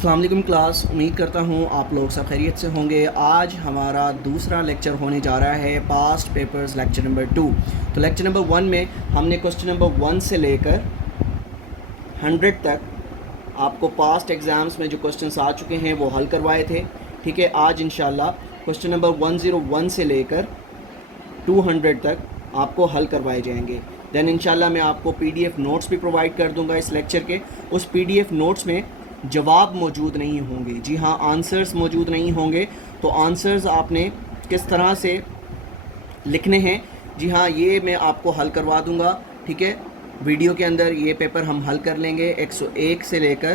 السلام علیکم کلاس، امید کرتا ہوں آپ لوگ سب خیریت سے ہوں گے۔ آج ہمارا دوسرا لیکچر ہونے جا رہا ہے پاسٹ پیپرز لیکچر نمبر 2۔ تو لیکچر نمبر 1 میں ہم نے کوسچن نمبر 1 سے لے کر 100 تک آپ کو پاسٹ ایگزامز میں جو کوسچنس آ چکے ہیں وہ حل کروائے تھے، ٹھیک ہے۔ آج انشاءاللہ کوسچن نمبر 101 سے لے کر 200 تک آپ کو حل کروائے جائیں گے۔ دین انشاءاللہ میں آپ کو پی ڈی ایف نوٹس بھی پرووائڈ کر دوں گا اس لیکچر کے۔ اس پی ڈی ایف نوٹس میں جواب موجود نہیں ہوں گے، جی ہاں، آنسرز موجود نہیں ہوں گے۔ تو آنسرز آپ نے کس طرح سے لکھنے ہیں، جی ہاں، یہ میں آپ کو حل کروا دوں گا، ٹھیک ہے۔ ویڈیو کے اندر یہ پیپر ہم حل کر لیں گے 101 سے لے کر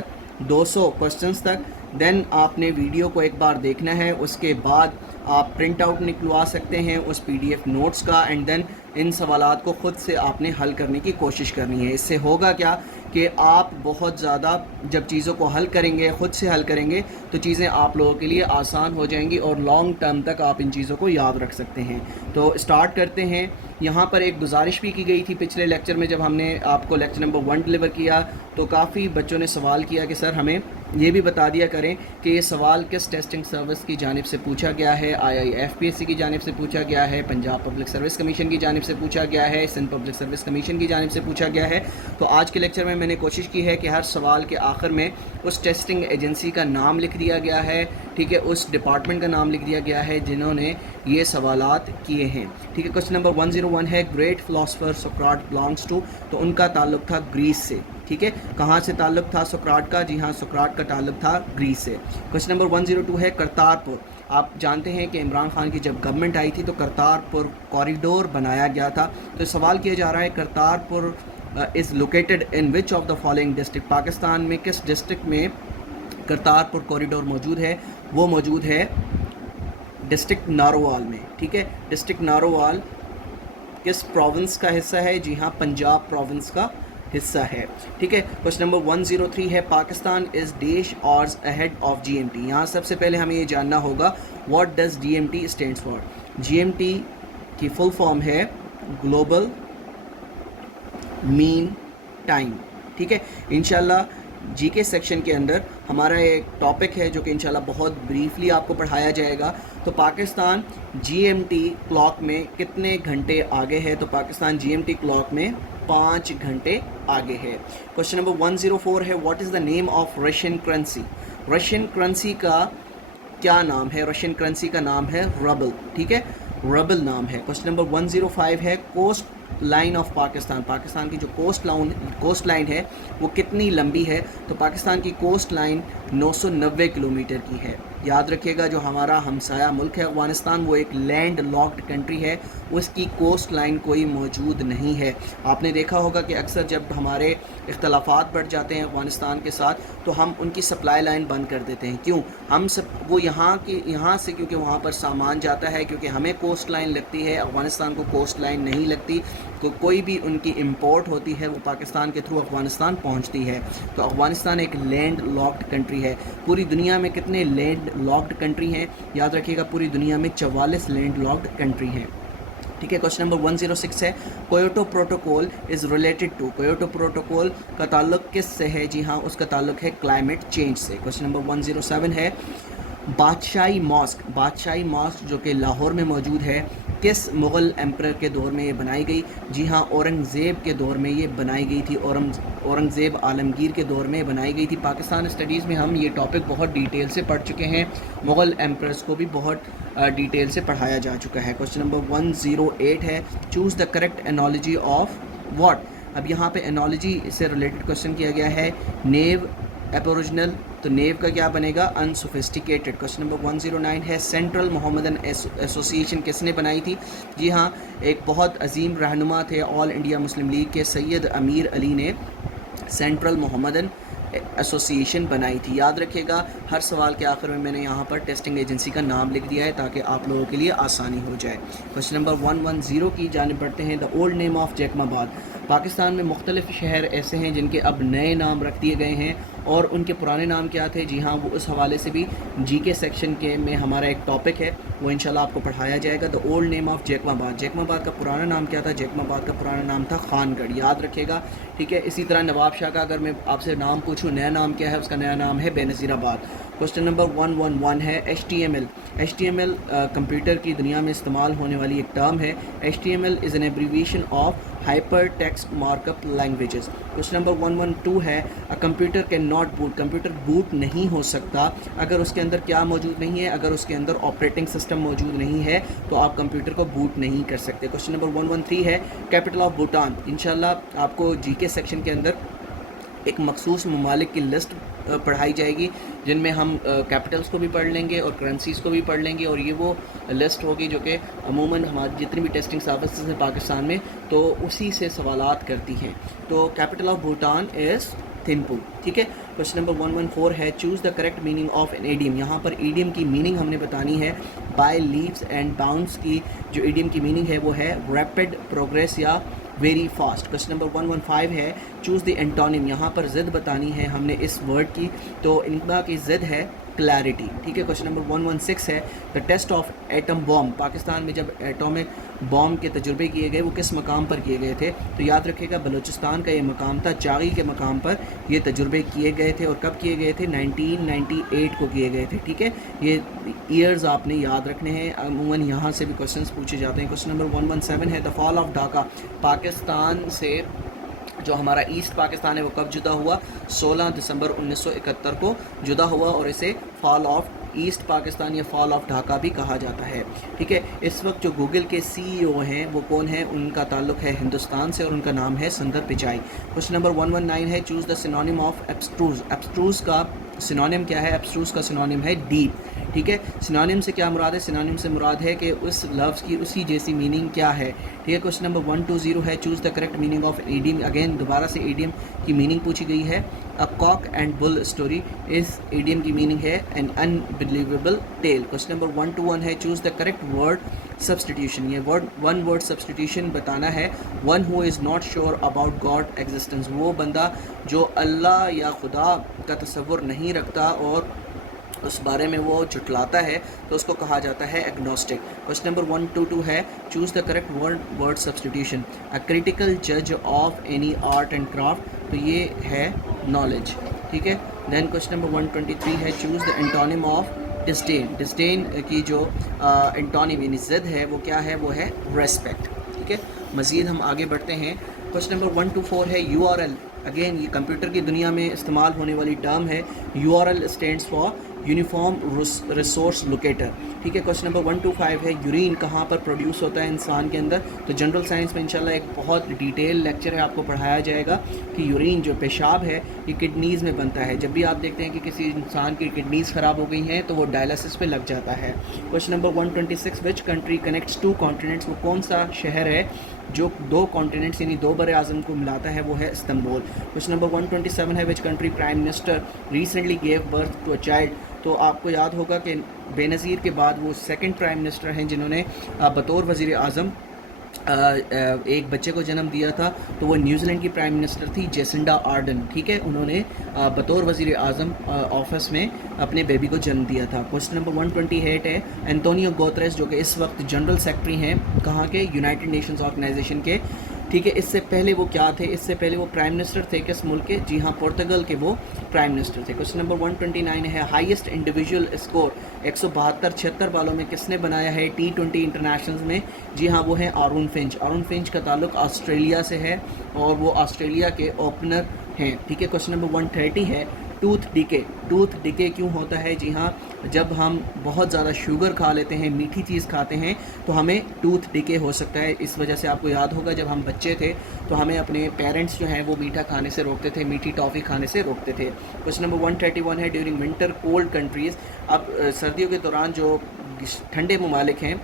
200 کوسچنس تک۔ دین آپ نے ویڈیو کو ایک بار دیکھنا ہے، اس کے بعد آپ پرنٹ آؤٹ نکلوا سکتے ہیں اس پی ڈی ایف نوٹس کا، اینڈ دین ان سوالات کو خود سے آپ نے حل کرنے کی کوشش کرنی ہے۔ اس سے ہوگا کیا کہ آپ بہت زیادہ جب چیزوں کو حل کریں گے، خود سے حل کریں گے، تو چیزیں آپ لوگوں کے لیے آسان ہو جائیں گی اور لانگ ٹرم تک آپ ان چیزوں کو یاد رکھ سکتے ہیں۔ تو اسٹارٹ کرتے ہیں۔ یہاں پر ایک گزارش بھی کی گئی تھی پچھلے لیکچر میں، جب ہم نے آپ کو لیکچر نمبر 1 ڈلیور کیا تو کافی بچوں نے سوال کیا کہ سر ہمیں یہ بھی بتا دیا کریں کہ یہ سوال کس ٹیسٹنگ سروس کی جانب سے پوچھا گیا ہے، IIFPSC کی جانب سے پوچھا گیا ہے، پنجاب پبلک سروس کمیشن کی جانب سے پوچھا گیا ہے، سندھ پبلک سروس کمیشن کی جانب سے پوچھا گیا ہے۔ تو آج کے لیکچر میں نے کوشش کی ہے کہ ہر سوال کے آخر میں اس ٹیسٹنگ ایجنسی کا نام لکھ دیا گیا ہے، ٹھیک ہے، اس ڈپارٹمنٹ کا نام لکھ دیا گیا ہے جنہوں نے یہ سوالات کیے ہیں، ٹھیک ہے۔ کوسچن نمبر 101 ہے گریٹ فلاسفر سقراط بلانگس ٹو، تو ان کا تعلق تھا گریس سے، ٹھیک ہے۔ کہاں سے تعلق تھا سقراط کا؟ جی ہاں، سقراط کا تعلق تھا گریس سے۔ کوسچن نمبر 102 ہے کرتارپور۔ آپ جانتے ہیں کہ عمران خان کی جب گورنمنٹ آئی تھی تو کرتارپور کوریڈور بنایا گیا تھا۔ تو سوال کیا جا رہا ہے Kartarpur is located in which of the following district, Pakistan میں کس ڈسٹرکٹ میں کرتارپور کوریڈور موجود ہے؟ وہ موجود ہے ڈسٹرکٹ نارووال میں، ٹھیک ہے۔ ڈسٹرکٹ نارووال کس پروونس کا حصہ ہے؟ جی ہاں، پنجاب پروونس کا حصہ ہے، ٹھیک ہے۔ کوسچن نمبر 103 ہے Pakistan is dash hours ahead of G M T. یہاں سب سے پہلے ہمیں یہ جاننا ہوگا what does G M T stands for. G M T کی فل فارم ہے گلوبل مین ٹائم، ٹھیک ہے۔ انشاءاللہ جی کے سیکشن کے اندر ہمارا ایک ٹاپک ہے جو کہ انشاءاللہ بہت بریفلی آپ کو پڑھایا جائے گا۔ تو Pakistan G M T clock میں کتنے گھنٹے آگے ہے؟ تو Pakistan G M T clock میں 5 گھنٹے آگے ہے۔ کوسچن نمبر 104 ہے what is the name of Russian currency. Russian currency کا کیا نام ہے؟ رشین کرنسی کا نام ہے ربل، ٹھیک ہے، ربل نام ہے۔ کوسچن نمبر 105 ہے coast line of Pakistan. Pakistan کی جو کوسٹ لائن ہے وہ کتنی لمبی ہے؟ تو پاکستان کی کوسٹ لائن 990 کلومیٹر کی ہے۔ یاد رکھیے گا جو ہمارا ہمسایہ ملک ہے افغانستان، وہ ایک لینڈ لاکڈ کنٹری ہے، اس کی کوسٹ لائن کوئی موجود نہیں ہے۔ آپ نے دیکھا ہوگا کہ اکثر جب ہمارے اختلافات بڑھ جاتے ہیں افغانستان کے ساتھ تو ہم ان کی سپلائی لائن بند کر دیتے ہیں۔ کیوں؟ ہم سب وہ یہاں سے کیونکہ وہاں پر سامان جاتا ہے، کیونکہ ہمیں کوسٹ لائن لگتی ہے، افغانستان کو کوسٹ لائن نہیں لگتی، تو کوئی بھی ان کی امپورٹ ہوتی ہے وہ پاکستان کے تھرو افغانستان پہنچتی ہے۔ تو افغانستان ایک لینڈ لاکڈ کنٹری ہے۔ پوری دنیا میں کتنے لینڈ لاکڈ کنٹری ہیں؟ یاد رکھیے گا پوری دنیا میں 44 لینڈ لاکڈ کنٹری ہیں، ٹھیک ہے۔ کوسچن نمبر 106 ہے Kyoto protocol is related to. Kyoto protocol کا تعلق کس سے ہے؟ جی ہاں، اس کا تعلق ہے کلائمیٹ چینج سے۔ کوسچن نمبر 107 ہے بادشاہی ماسک۔ بادشاہی ماسک جو کہ لاہور میں موجود ہے کس مغل ایمپرر کے دور میں یہ بنائی گئی؟ جی ہاں، اورنگزیب کے دور میں یہ بنائی گئی تھی، اورنگزیب عالمگیر کے دور میں بنائی گئی تھی۔ پاکستان اسٹڈیز میں ہم یہ ٹاپک بہت ڈیٹیل سے پڑھ چکے ہیں، مغل ایمپررز کو بھی بہت ڈیٹیل سے پڑھایا جا چکا ہے۔ کوسچن نمبر 108 ہے choose the correct analogy of what. اب یہاں پہ انالوجی سے ریلیٹڈ کوسچن کیا گیا ہے نیو ایبوریجنل، تو نیو کا کیا بنے گا؟ انسوفسٹیکیٹڈ۔ کوسچن نمبر 109 ہے سینٹرل محمدن ایسوسیشن کس نے بنائی تھی؟ جی ہاں، ایک بہت عظیم رہنما تھے آل انڈیا مسلم لیگ کے سید امیر علی نے سینٹرل محمدن ایسوسیشن بنائی تھی۔ یاد رکھیے گا ہر سوال کے آخر میں نے یہاں پر ٹیسٹنگ ایجنسی کا نام لکھ دیا ہے تاکہ آپ لوگوں کے لیے آسانی ہو جائے۔ کوسچن نمبر 110 کی جانب بڑھتے ہیں دا اولڈ نیم آف جیکم آباد۔ پاکستان میں مختلف شہر ایسے ہیں جن کے اب نئے نام رکھ دیے گئے ہیں اور ان کے پرانے نام کیا تھے. جی ہاں, وہ اس حوالے سے بھی جی کے سیکشن کے میں ہمارا ایک ٹاپک ہے, وہ انشاءاللہ آپ کو پڑھایا جائے گا. دا اولڈ نیم آف جیکم آباد. جیکم آباد کا پرانا نام کیا تھا؟ جیکم آباد کا پرانا نام تھا خان گڑھ, یاد رکھیے گا, ٹھیک ہے. اسی طرح نواب شاہ کا اگر میں آپ سے نام پوچھوں نیا نام کیا ہے, اس کا نیا نام ہے بے نظیر آباد. کوشچن نمبر 111 ہے H T M L. H T M L computer کی دنیا میں استعمال ہونے والی ایک ٹرم ہے. H T M L is an abbreviation of hyper text mark up languages. Question number 112 ہے computer can not boot. Computer boot نہیں ہو سکتا اگر اس کے اندر کیا موجود نہیں ہے, اگر اس کے اندر آپریٹنگ سسٹم موجود نہیں ہے تو آپ کمپیوٹر کو بوٹ نہیں کر سکتے. کوشچن نمبر 113 ہے کیپٹل آف بھوٹان. انشاءاللہ آپ کو جی کے سیکشن کے اندر ایک مخصوص ممالک کی لسٹ پڑھائی جائے گی جن میں ہم کیپٹلس کو بھی پڑھ لیں گے اور کرنسیز کو بھی پڑھ لیں گے, اور یہ وہ لسٹ ہوگی جو کہ عموماً ہماری جتنی بھی ٹیسٹنگ سروسز ہیں پاکستان میں تو اسی سے سوالات کرتی ہیں. تو capital of Bhutan is Thimphu, ٹھیک ہے. کوشچن نمبر 114 ہے choose the correct meaning of an idiom. یہاں پر ایڈیم کی میننگ ہم نے بتانی ہے. بائی لیوز اینڈ باؤنس کی جو ایڈیم کی میننگ ہے وہ ہے ریپڈ پروگریس یا ویری فاسٹ. کوشچن نمبر 115 ہے چوز دی اینٹونیم. یہاں پر ضد بتانی ہے ہم نے اس ورڈ کی, تو ان کی ضد ہے کلیئرٹی, ٹھیک ہے. کوشچن نمبر 116 ہے دا ٹیسٹ آف ایٹم بام. پاکستان میں جب ایٹمک بام کے تجربے کیے گئے وہ کس مقام پر کیے گئے تھے؟ تو یاد رکھیے گا بلوچستان کا یہ مقام تھا, چاغی کے مقام پر یہ تجربے کیے گئے تھے. اور کب کیے گئے تھے؟ 1998 کو کیے گئے تھے, ٹھیک ہے. یہ ایئرز آپ نے یاد رکھنے ہیں, عموماً یہاں سے بھی کوشچنس پوچھے جاتے ہیں. کوشچن نمبر 117 ہے دا فال آف ڈھاکہ. پاکستان سے جو ہمارا ایسٹ پاکستان ہے وہ کب جدا ہوا؟ 16 دسمبر 1971 کو جدا ہوا, اور اسے فال آف ایسٹ پاکستان یا فال آف ڈھاکہ بھی کہا جاتا ہے, ٹھیک ہے. اس وقت جو گوگل کے سی ای او ہیں وہ کون ہیں؟ ان کا تعلق ہے ہندوستان سے اور ان کا نام ہے سندر پچائی. کوشچن نمبر 119 ہے چوز دا سینونیم آف ایبسٹروز. ایبسٹروز کا سینونیم کیا ہے؟ ایبسٹروز کا سینونیم ہے ڈیپ, ٹھیک ہے. سینونیم سے کیا مراد ہے؟ سینونیم سے مراد ہے کہ اس لفظ کی اسی جیسی میننگ کیا ہے, ٹھیک ہے. کوشچن نمبر 120 ہے choose the correct meaning of idiom. Again دوبارہ سے ایڈیم کی میننگ پوچھی گئی ہے. A cock and bull story. اس ایڈیم کی میننگ ہے an unbelievable tale. Question number 121 ہے choose the correct word substitution. یہ ون ورڈ سبسٹیٹیوشن بتانا ہے. One who is not sure about God existence. وہ بندہ جو اللہ یا خدا کا تصور نہیں رکھتا اور اس بارے میں وہ جھٹلاتا ہے تو اس کو کہا جاتا ہے ایگنوسٹک. کوشچن نمبر 122 ہے choose the correct word substitution. A critical جج of any art and craft. تو یہ ہے نالج, ٹھیک ہے. دین کوشچن نمبر 123 ہے چوز دا اینٹونیم آف ڈسڈین. ڈسڈین کی جو اینٹونیم یعنی ضد ہے وہ کیا ہے؟ وہ ہے ریسپیکٹ, ٹھیک ہے. مزید ہم آگے بڑھتے ہیں. کوشچن نمبر 124 ہے یو آر ایل. اگین یہ کمپیوٹر کی دنیا میں استعمال ہونے والی ٹرم ہے. You R L stands for uniform resource locator, ٹھیک ہے. کوشچن نمبر 125 ہے یورین کہاں پر پروڈیوس ہوتا ہے انسان کے اندر؟ تو جنرل سائنس میں انشاءاللہ ایک بہت ڈیٹیل لیکچر ہے, آپ کو پڑھایا جائے گا کہ یورین جو پیشاب ہے یہ کڈنیز میں بنتا ہے. جب بھی آپ دیکھتے ہیں کہ کسی انسان کی کڈنیز خراب ہو گئی ہیں تو وہ ڈائلسس پہ لگ جاتا ہے. Question number 126 which country connects two continents. وہ کون سا شہر ہے جو دو کانٹیننٹس یعنی دو بر اعظم کو ملاتا ہے؟ وہ ہے استنبول. کوشچن نمبر 127 ہے which country prime minister recently gave birth to a child. تو آپ کو یاد ہوگا کہ بے نظیر کے بعد وہ سیکنڈ پرائم منسٹر ہیں جنہوں نے بطور وزیر اعظم ایک بچے کو جنم دیا تھا. تو وہ نیوزی لینڈ کی پرائم منسٹر تھی جیسنڈا آرڈن, ٹھیک ہے. انہوں نے بطور وزیر اعظم آفس میں اپنے بیبی کو جنم دیا تھا. کوشچن نمبر 128 ہے انتونیو گوتریس جو کہ اس وقت جنرل سیکرٹری ہیں کہاں کے؟ یونائٹڈ نیشنز آرگنائزیشن کے, ٹھیک ہے. اس سے پہلے وہ کیا تھے؟ اس سے پہلے وہ پرائم منسٹر تھے کس ملک کے؟ جی ہاں پورتگل کے وہ پرائم منسٹر تھے. کوشچن نمبر 129 ہے ہائیسٹ انڈیویجول اسکور 172-76 بالوں میں کس نے بنایا ہے T20 انٹرنیشنلز میں؟ جی ہاں وہ ہیں آرون فنچ. آرون فنچ کا تعلق آسٹریلیا سے ہے اور وہ آسٹریلیا کے اوپنر ہیں, ٹھیک ہے. کوشچن نمبر 130 ہے ٹوتھ ڈیکے. ٹوتھ ڈیکے کیوں ہوتا ہے؟ جی ہاں جب ہم بہت زیادہ شوگر کھا لیتے ہیں, میٹھی چیز کھاتے ہیں تو ہمیں ٹوتھ ڈیکے ہو سکتا ہے. اس وجہ سے آپ کو یاد ہوگا جب ہم بچے تھے تو ہمیں اپنے پیرنٹس جو ہیں وہ میٹھا کھانے سے روکتے تھے, میٹھی ٹافی کھانے سے روکتے تھے. کوشچن نمبر 131 ہے ڈیورنگ ونٹر کولڈ کنٹریز. اب سردیوں کے دوران جو ٹھنڈے ممالک ہیں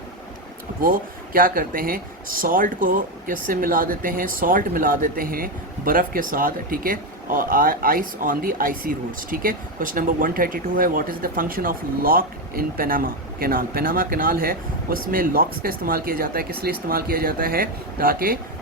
وہ کیا کرتے ہیں؟ سالٹ کو کس سے ملا دیتے ہیں؟ سالٹ ملا دیتے ہیں برف کے ساتھ, ٹھیک ہے, اور آئس آن دی آئسی روٹس, ٹھیک ہے. کوشچن نمبر 132 ہے what is the function of lock in Panama canal. Panama canal ہے اس میں لاکس کا استعمال کیا جاتا ہے. کس لیے استعمال کیا جاتا ہے؟ تاکہ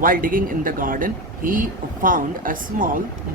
while digging in the garden he found a small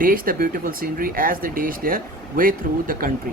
dash the beautiful scenery as they dash their way through the country।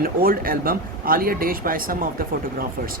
an old album Alia dash by some of the photographers।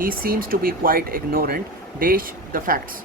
he seems to be quite ignorant dash the facts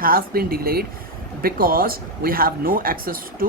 has been delayed because we have no access to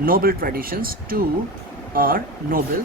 noble traditions to our noble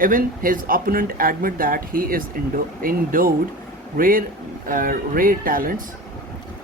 Even his opponent admit that he is endowed rare talents,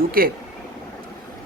UK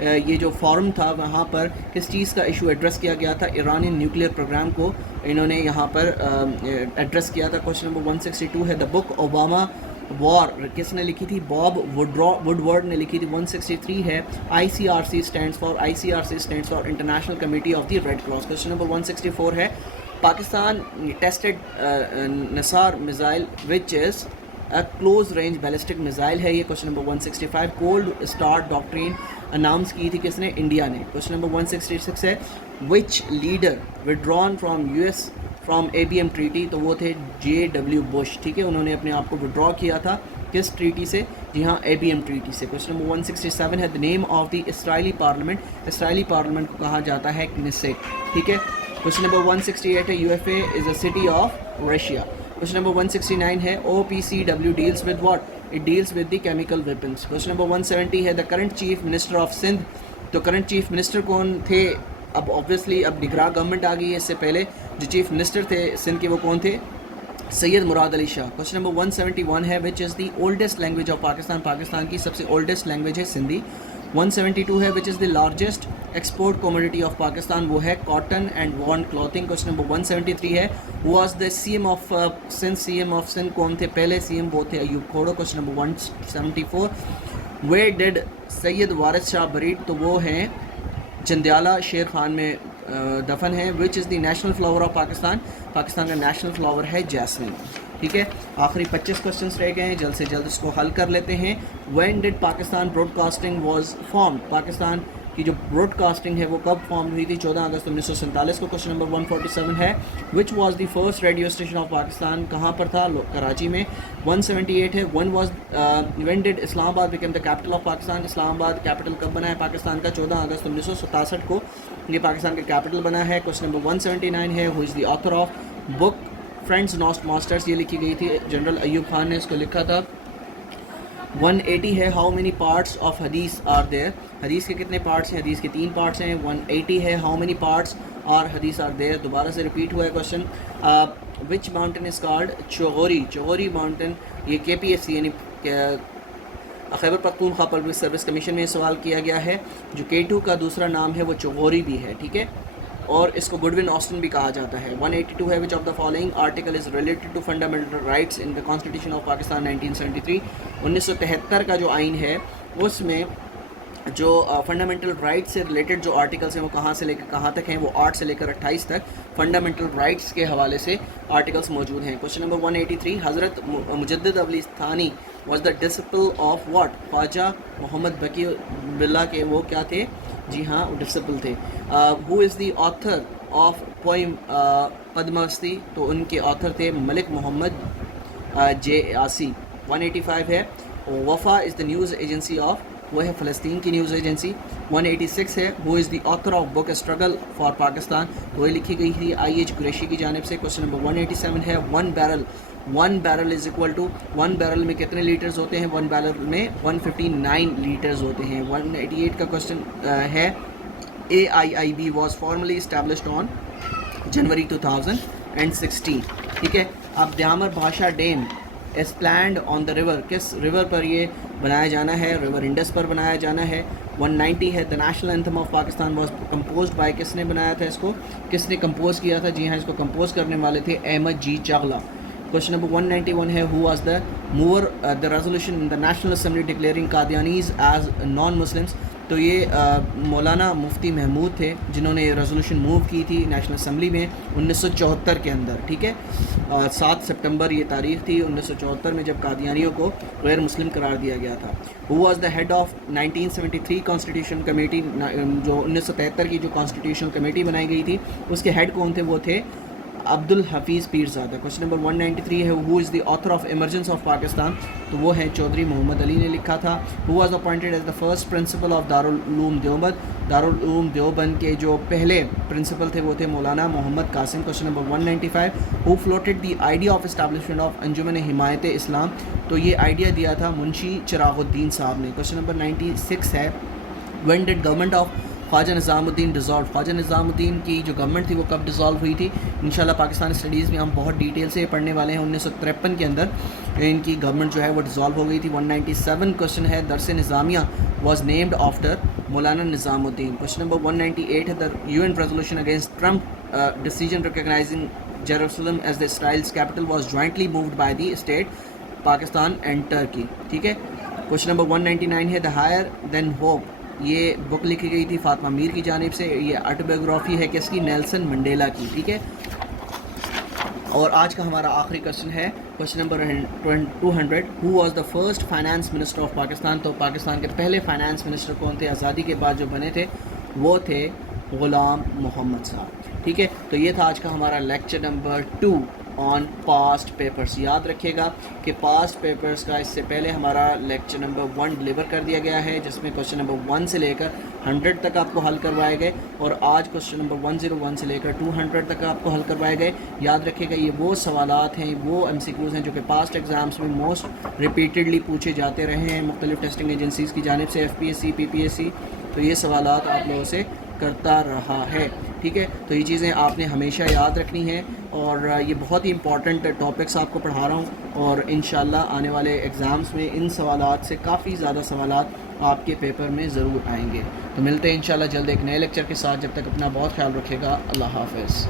یہ جو forum تھا وہاں پر کس چیز کا issue address کیا گیا تھا؟ ایرانی نیوکلیئر پروگرام کو انہوں نے یہاں پر ایڈریس کیا تھا. کوشچن نمبر 162 ہے دا بک اوباما وار کس نے لکھی تھی؟ باب وڈورڈ نے لکھی تھی. 163 ہے ICRC stands for international committee of the red cross. Question number 164 ہے Pakistan tested Nasr missile which is close range ballistic missile ہے یہ. Question number 165 cold start doctrine announce کی تھی کس نے؟ انڈیا نے. کوشچن نمبر 166 ہے which leader withdrawn from US from ABM treaty? تو وہ تھے JW بش. ٹھیک ہے، انہوں نے اپنے آپ کو ودرا کیا تھا کس ٹریٹی سے؟ جی ہاں ABM ٹریٹی سے. کوشچن نمبر 167 ہے the name of the Israeli parliament. Israeli parliament کو کہا جاتا ہے کنیسٹ. ٹھیک ہے. کوشچن نمبر 168 ہے USA is a city of Russia. Question number 169 ہے OPCW deals with what? It deals with the chemical weapons. Question number 170 ہے the current chief minister of Sindh. تو کرنٹ چیف منسٹر کون تھے؟ اب obviously اب نگراں government آ گئی ہے، اس سے پہلے جو چیف منسٹر تھے سندھ کے وہ کون تھے؟ سید مراد علی شاہ. کوشچن نمبر 171 ہے which is the oldest language of Pakistan? Pakistan کی سب سے اولڈسٹ لینگویج ہے سندھی. 172 ہے which is the largest export commodity of Pakistan? وہ ہے cotton and woven clothing. Question number 173 ہے was the CM of Sindh? CM of Sindh کون تھے؟ پہلے CM وہ تھے Ayub Khuhro. Question number 174 where did Syed Waris Shah bread? تو وہ ہیں جندیالہ شیر خان میں دفن ہے. Which is the national flower of Pakistan? Pakistan کا نیشنل فلاور ہے جیسمین. ٹھیک ہے، آخری 25 کوشچنس رہ گئے ہیں، جلد سے جلد اس کو حل کر لیتے ہیں. When did Pakistan broadcasting was formed? Pakistan کی جو براڈ کاسٹنگ ہے وہ کب فارم ہوئی تھی؟ 14 اگست 1947 کو. کوشچن نمبر 147 ہے which was the first radio station of Pakistan? کہاں پر تھا؟ کراچی میں. 178 ہے when did Islamabad become the capital of Pakistan? Islamabad capital کب بنا ہے پاکستان کا؟ 14 اگست 1967 کو یہ پاکستان کا کیپٹل بنا ہے. کوشچن نمبر 179 ہے who is the author of book friends not masters? یہ لکھی گئی تھی جنرل ایوب خان نے اس کو لکھا تھا. 180 ہے ہاؤ مینی پارٹس آف حدیث آر دیر؟ حدیث کے کتنے پارٹس ہیں؟ حدیث کے 3 پارٹس ہیں. 180 ہے how many parts are Hadith are there? دوبارہ سے ریپیٹ ہوا ہے question. Which mountain is called Chaghori? Chaghori mountain یہ KPSC یعنی Khyber Pakhtunkhwa public service commission میں سوال کیا گیا ہے. جو K2 کا دوسرا نام ہے وہ چغوری بھی ہے. ٹھیک ہے، اور اس کو گڈون آسٹن بھی کہا جاتا ہے. 182 ہے which of the following article is related to fundamental rights in the constitution of Pakistan 1973؟ 1973 کا جو آئین ہے اس میں جو فنڈامنٹل رائٹ سے ریلیٹڈ جو آرٹیکلس ہیں وہ کہاں سے لے کر کہاں تک ہیں؟ وہ 8 سے لے کر 28 تک فنڈامنٹل رائٹس کے حوالے سے آرٹیکلس موجود ہیں. کوشچن نمبر 183 حضرت مجدد اولی ثانی واز دا ڈسپل آف واٹ؟ خواجہ محمد بقی باللہ کے وہ کیا تھے؟ جی ہاں ڈسپل تھے. Who is the author of poem Padmavati? تو ان کے آتھر تھے ملک محمد جے آسی. 185 ہے Wafa is the news agency of? وہ ہے فلسطین کی نیوز ایجنسی. 186 ہے who is the author of book struggle for Pakistan? وہ لکھی گئی تھی IH قریشی کی جانب سے. کوشچن نمبر 187 ہے one barrel is equal to? 1 barrel میں کتنے لیٹرز ہوتے ہیں؟ 1 بیرل میں 159 لیٹرز ہوتے ہیں. 188 کا کوشچن ہے AIIB was formally established on January 2016. ٹھیک ہے، اب Diamer Bhasha dam is planned on the river? کس ریور پر یہ بنایا جانا ہے؟ ریور انڈس پر بنایا جانا ہے. 190 ہے the national anthem of Pakistan was composed by? کس نے بنایا تھا اس کو؟ کس نے کمپوز کیا تھا؟ جی ہاں اس کو کمپوز کرنے والے تھے احمد جی چغلا. کوشچن نمبر 191 ہے who was the mover the resolution in the National Assembly declaring Qadianis as non Muslims? تو یہ مولانا مفتی محمود تھے جنہوں نے یہ ریزولوشن موو کی تھی نیشنل اسمبلی میں 1974 کے اندر. ٹھیک ہے، 7 سپٹمبر یہ تاریخ تھی 1974 میں جب قادیانیوں کو غیر مسلم قرار دیا گیا تھا. Who was the head of 1973 constitution committee? جو 1973 کی جو کانسٹیٹیوشن کمیٹی بنائی گئی تھی اس کے ہیڈ کون تھے؟ وہ تھے عبد الحفیظ پیرزادہ. کوشچن نمبر 193 ہے who is the author of emergence of Pakistan? تو وہ ہیں چودھری محمد علی نے لکھا تھا. Who was appointed as the first principal of Darul Uloom Deoband? Darul Uloom Deoband کے جو پہلے پرنسپل تھے وہ تھے Maulana Muhammad Qasim. Question number 195 who floated the idea of establishment of Anjuman Himayat Islam? تو یہ آئیڈیا دیا تھا منشی چراغ الدین صاحب نے. کوشچن نمبر 96 ہے وین ڈڈ گورنمنٹ آف خواجہ نظام الدین ڈیزالو. خواجہ نظام الدین کی جو گورنمنٹ تھی وہ کب ڈیزالو ہوئی تھی؟ انشاءاللہ پاکستان اسٹڈیز میں ہم بہت ڈیٹیل سے پڑھنے والے ہیں. 1953 کے اندر ان کی گورنمنٹ جو ہے وہ ڈیزالو ہو گئی تھی. 197 کوشچن ہے درس نظامیہ واز نیمڈ آفٹر مولانا نظام الدین. کوشچن نمبر 198 ہے the UN resolution against Trump decision recognizing Jerusalem as the Israel's capital was jointly moved by the state Pakistan and Turkey. ٹھیک ہے. کوشچن نمبر 199 ہے دا ہائر دین ہوپ. یہ بک لکھی گئی تھی فاطمہ میر کی جانب سے. یہ آٹوبیوگرافی ہے کس کی؟ نیلسن منڈیلا کی. ٹھیک ہے. اور آج کا ہمارا آخری کوشچن ہے question number 200. Who was the first finance minister of Pakistan. تو پاکستان کے پہلے فائنانس منسٹر کون تھے آزادی کے بعد جو بنے تھے؟ وہ تھے غلام محمد صاحب. ٹھیک ہے. تو یہ تھا آج کا ہمارا lecture number 2 on past papers. یاد رکھیے گا کہ پاسٹ پیپرس کا اس سے پہلے ہمارا لیکچر نمبر 1 ڈلیور کر دیا گیا ہے جس میں کوشچن نمبر 1 سے لے کر 100 تک آپ کو حل کروائے گئے, اور آج کوشچن نمبر 101 سے لے کر 200 تک آپ کو حل کروائے گئے. یاد رکھیے گا یہ وہ سوالات ہیں, وہ MCQs ہیں جو کہ پاسٹ ایگزامس میں موسٹ ریپیٹڈلی پوچھے جاتے رہے ہیں مختلف ٹیسٹنگ ایجنسیز کی جانب سے, FPSC PPSC. تو یہ سوالات آپ لوگوں سے کرتا رہا ہے. ٹھیک ہے. تو یہ چیزیں آپ نے ہمیشہ یاد رکھنی ہیں, اور یہ بہت ہی امپورٹنٹ ٹاپکس آپ کو پڑھا رہا ہوں, اور انشاءاللہ آنے والے ایگزامس میں ان سوالات سے کافی زیادہ سوالات آپ کے پیپر میں ضرور آئیں گے. تو ملتے ہیں انشاءاللہ جلد ایک نئے لیکچر کے ساتھ. جب تک اپنا بہت خیال رکھے گا. اللہ حافظ.